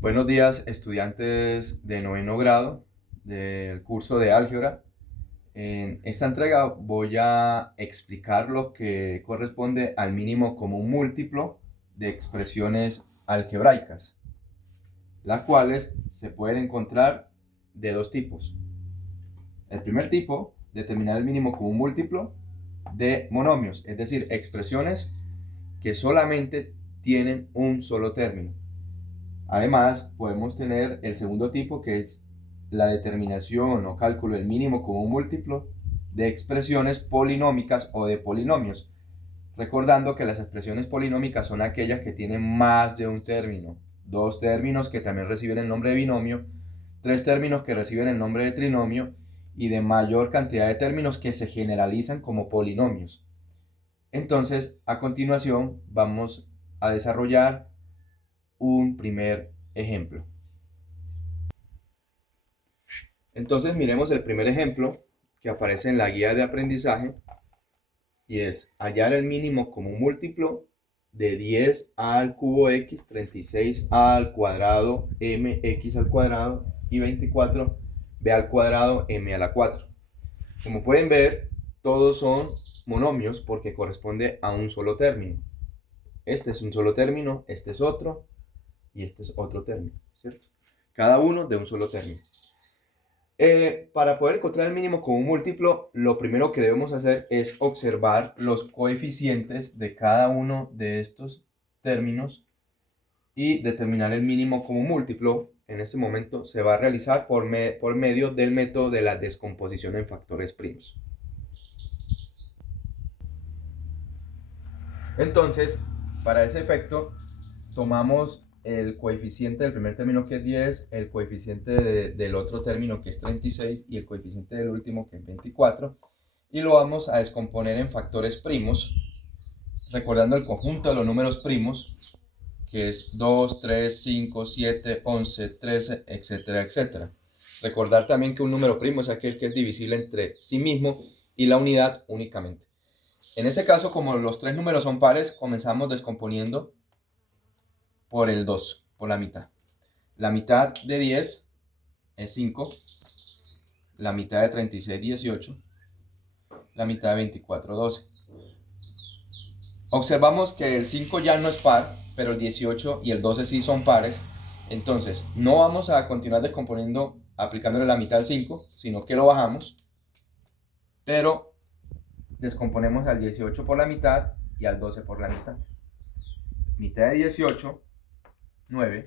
Buenos días, estudiantes de noveno grado del curso de álgebra. En esta entrega voy a explicar lo que corresponde al mínimo común múltiplo de expresiones algebraicas, las cuales se pueden encontrar de dos tipos. El primer tipo, determinar el mínimo común múltiplo de monomios, es decir, expresiones que solamente tienen un solo término. Además, podemos tener el segundo tipo, que es la determinación o cálculo del mínimo común múltiplo de expresiones polinómicas o de polinomios, recordando que las expresiones polinómicas son aquellas que tienen más de un término, dos términos que también reciben el nombre de binomio, tres términos que reciben el nombre de trinomio y de mayor cantidad de términos que se generalizan como polinomios. Entonces, a continuación, vamos a desarrollar un primer ejemplo. Entonces miremos el primer ejemplo que aparece en la guía de aprendizaje y es hallar el mínimo común múltiplo de 10a al cubo x, 36a al cuadrado, mx al cuadrado y 24b al cuadrado, m a la 4. Como pueden ver, todos son monomios porque corresponde a un solo término. Este es un solo término, este es otro y este es otro término, ¿cierto? Cada uno de un solo término. Para poder encontrar el mínimo común múltiplo, lo primero que debemos hacer es observar los coeficientes de cada uno de estos términos y determinar el mínimo común múltiplo. En este momento se va a realizar por medio del método de la descomposición en factores primos. Entonces, para ese efecto, tomamos el coeficiente del primer término, que es 10, el coeficiente del otro término, que es 36, y el coeficiente del último, que es 24, y lo vamos a descomponer en factores primos, recordando el conjunto de los números primos, que es 2, 3, 5, 7, 11, 13, etcétera, etcétera. Recordar también que un número primo es aquel que es divisible entre sí mismo y la unidad únicamente. En este caso, como los tres números son pares, comenzamos descomponiendo por el 2, por la mitad. La mitad de 10 es 5, la mitad de 36, 18, la mitad de 24, 12. Observamos que el 5 ya no es par, pero el 18 y el 12 sí son pares. Entonces, no vamos a continuar descomponiendo aplicándole la mitad al 5, sino que lo bajamos, pero descomponemos al 18 por la mitad y al 12 por la mitad. Mitad de 18, 9,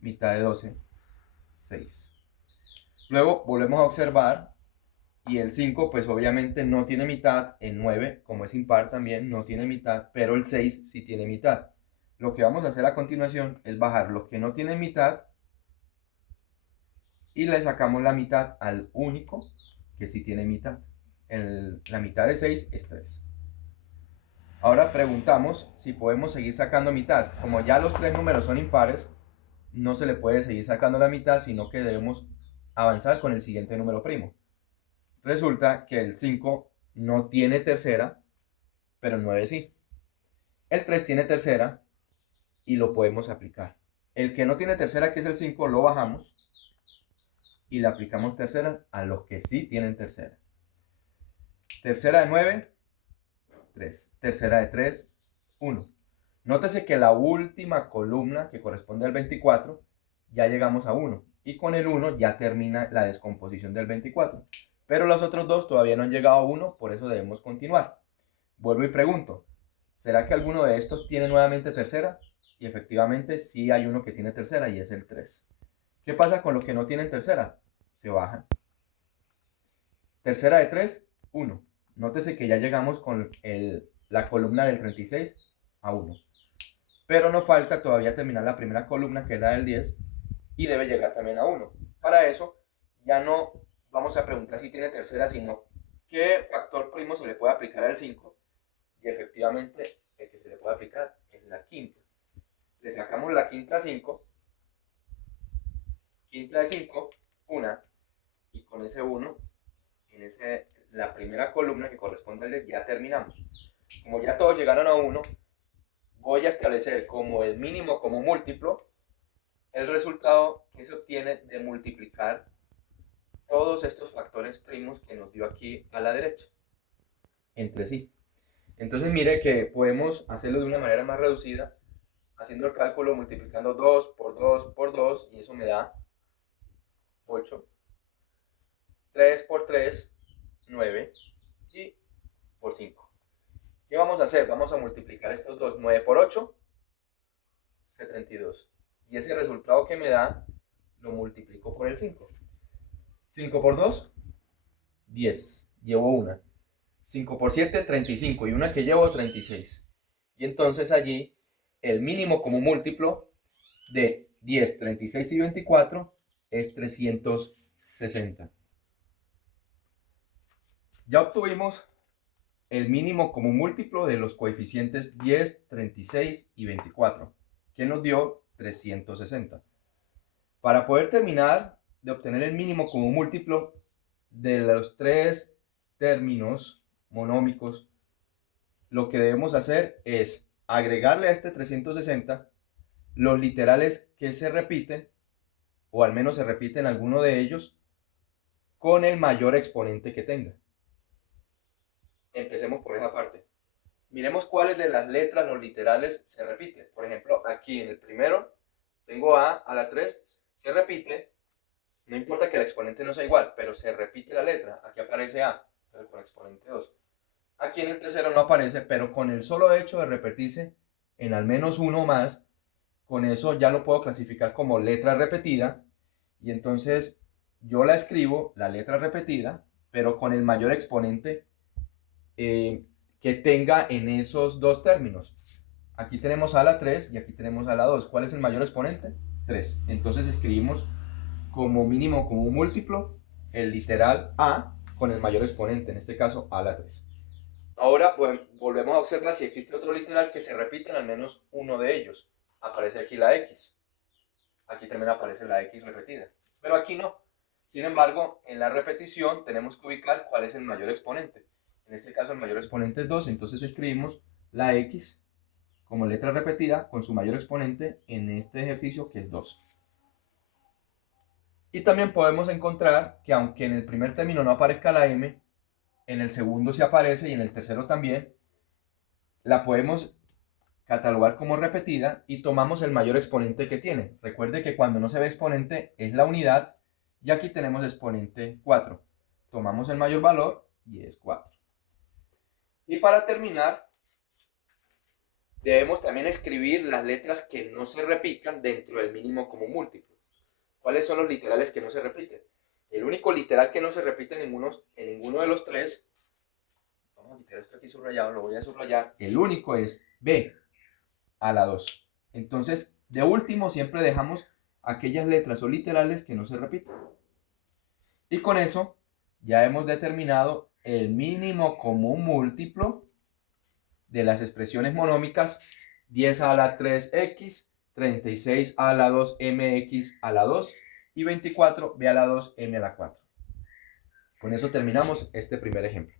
mitad de 12, 6. Luego volvemos a observar y el 5 pues obviamente no tiene mitad, el 9 como es impar también no tiene mitad, pero el 6 sí tiene mitad. Lo que vamos a hacer a continuación es bajar los que no tienen mitad y le sacamos la mitad al único que sí tiene mitad. La mitad de 6 es 3. Ahora preguntamos si podemos seguir sacando mitad. Como ya los tres números son impares, no se le puede seguir sacando la mitad, sino que debemos avanzar con el siguiente número primo. Resulta que el 5 no tiene tercera, pero el 9 sí. El 3 tiene tercera y lo podemos aplicar. El que no tiene tercera, que es el 5, lo bajamos y le aplicamos tercera a los que sí tienen tercera. Tercera de 9, 3. Tercera de 3, 1. Nótese que la última columna, que corresponde al 24, ya llegamos a 1. Y con el 1 ya termina la descomposición del 24. Pero los otros dos todavía no han llegado a 1, por eso debemos continuar. Vuelvo y pregunto, ¿será que alguno de estos tiene nuevamente tercera? Y efectivamente sí hay uno que tiene tercera y es el 3. ¿Qué pasa con los que no tienen tercera? Se bajan. Tercera de 3, 1. Nótese que ya llegamos con la columna del 36 a 1. Pero nos falta todavía terminar la primera columna, que es la del 10, y debe llegar también a 1. Para eso ya no vamos a preguntar si tiene tercera, sino qué factor primo se le puede aplicar al 5. Y efectivamente el que se le puede aplicar es la quinta. Le sacamos la quinta a 5, quinta de 5, 1, y con ese 1, en la primera columna que corresponde al 10, ya terminamos. Como ya todos llegaron a 1, voy a establecer como el mínimo como múltiplo el resultado que se obtiene de multiplicar todos estos factores primos que nos dio aquí a la derecha entre sí. Entonces mire que podemos hacerlo de una manera más reducida, haciendo el cálculo multiplicando 2 por 2 por 2, y eso me da 8. 3 por 3, 9, y por 5. ¿Qué vamos a hacer? Vamos a multiplicar estos dos. 9 por 8, 72. Y ese resultado que me da, lo multiplico por el 5. 5 por 2, 10. Llevo una. 5 por 7, 35. Y una que llevo, 36. Y entonces allí, el mínimo común múltiplo de 10, 36 y 24 es 360. Ya obtuvimos el mínimo común múltiplo de los coeficientes 10, 36 y 24, que nos dio 360. Para poder terminar de obtener el mínimo común múltiplo de los tres términos monómicos, lo que debemos hacer es agregarle a este 360 los literales que se repiten, o al menos se repiten alguno de ellos, con el mayor exponente que tenga. Empecemos por esa parte. Miremos cuáles de las letras, los literales, se repiten. Por ejemplo, aquí en el primero tengo a la 3, se repite, no importa que el exponente no sea igual, pero se repite la letra. Aquí aparece A, pero con exponente 2. Aquí en el tercero no aparece, pero con el solo hecho de repetirse en al menos uno más, con eso ya lo puedo clasificar como letra repetida, y entonces yo la escribo, la letra repetida, pero con el mayor exponente que tenga en esos dos términos. Aquí tenemos a la 3 y aquí tenemos a la 2. ¿Cuál es el mayor exponente? 3. Entonces escribimos como mínimo común múltiplo el literal A con el mayor exponente, en este caso a la 3. Ahora pues, volvemos a observar si existe otro literal que se repite en al menos uno de ellos. Aparece aquí la X. Aquí también aparece la X repetida. Pero aquí no. Sin embargo, en la repetición tenemos que ubicar cuál es el mayor exponente. En este caso el mayor exponente es 2, entonces escribimos la X como letra repetida con su mayor exponente en este ejercicio, que es 2. Y también podemos encontrar que aunque en el primer término no aparezca la M, en el segundo sí aparece y en el tercero también, la podemos catalogar como repetida y tomamos el mayor exponente que tiene. Recuerde que cuando no se ve exponente es la unidad, y aquí tenemos exponente 4. Tomamos el mayor valor y es 4. Y para terminar, debemos también escribir las letras que no se repitan dentro del mínimo común múltiplo. ¿Cuáles son los literales que no se repiten? El único literal que no se repite en ninguno de los tres, vamos a quitar esto aquí subrayado, lo voy a subrayar, el único es B a la 2. Entonces, de último siempre dejamos aquellas letras o literales que no se repiten. Y con eso ya hemos determinado el mínimo común múltiplo de las expresiones monómicas 10 a la 3x, 36 a la 2 mx a la 2 y 24 b a la 2 m a la 4. Con eso terminamos este primer ejemplo.